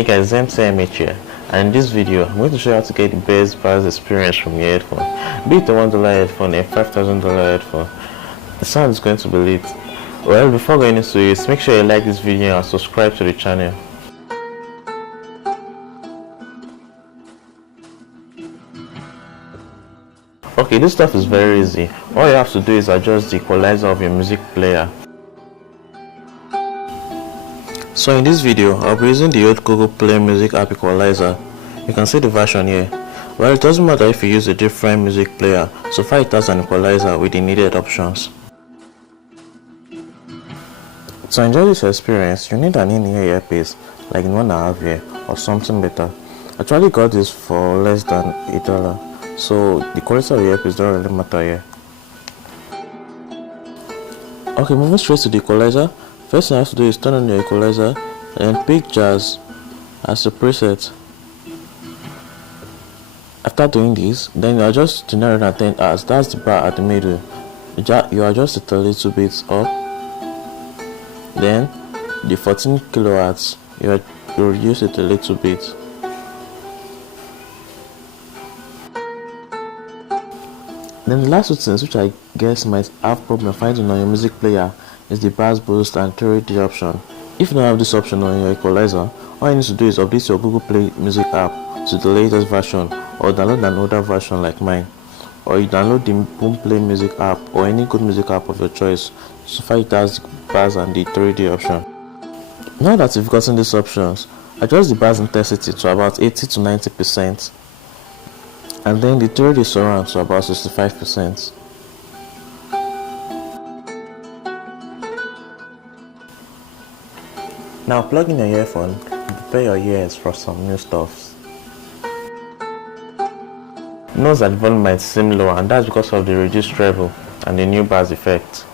Hey guys, MTMH here, and in this video I'm going to show you how to get the best bass experience from your headphone. Be it a $1 headphone, a $5,000 headphone, the sound is going to be lit. Well, before going into it, make sure you like this video and subscribe to the channel. Okay, this stuff is very easy. All you have to do is adjust the equalizer of your music player. So in this video, I'll be using the old Google Play Music app equalizer. You can see the version here. Well, it doesn't matter if you use a different music player, so far it has an equalizer with the needed options. To enjoy this experience, you need an in-ear earpiece, like the one I have here, or something better. I actually got this for less than $8, so the quality of the earpiece doesn't really matter here. Okay, moving straight to the equalizer. First thing I have to do is turn on the equalizer and pick jazz as a preset. After doing this, then you adjust to 910 Hz, that's the bar at the middle. You adjust it a little bit up. Then the 14 kHz, you reduce it a little bit. Then the last two things which I guess might have problem finding on your music player is the bass boost and 3D option. If you don't have this option on your equalizer, all you need to do is update your Google Play Music app to the latest version, or download an older version like mine, or you download the Boom Play Music app or any good music app of your choice, so far it has the bass and the 3D option. Now that you've gotten these options, adjust the bass intensity to about 80 to 90%, and then the 3D surround to about 65%. Now plug in your earphone and prepare your ears for some new stuff. Note that the volume might seem low, and that's because of the reduced treble and the new bass effect.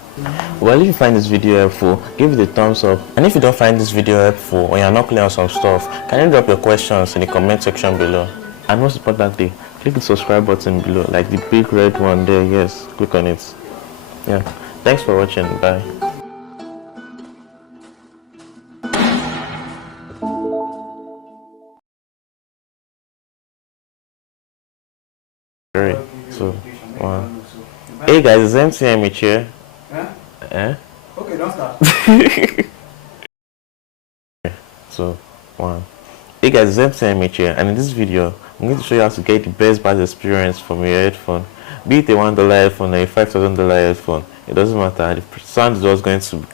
Well, if you find this video helpful, give it a thumbs up, and if you don't find this video helpful or you're not clear on some stuff, can you drop your questions in the comment section below? And most importantly, click the subscribe button below, like the big red one there. Yes, click on it. Yeah, thanks for watching. Bye. Three, two, one. Hey guys, it's MTMH here. Okay, don't start. 3, 2, 1. Hey guys, it's MTMH here, and in this video I'm going to show you how to get the best bass experience from your headphone. Be it a $1 headphone or a $5,000 headphone, it doesn't matter. The sound is always going to be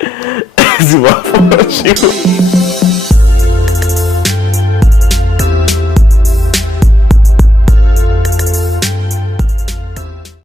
the one for you.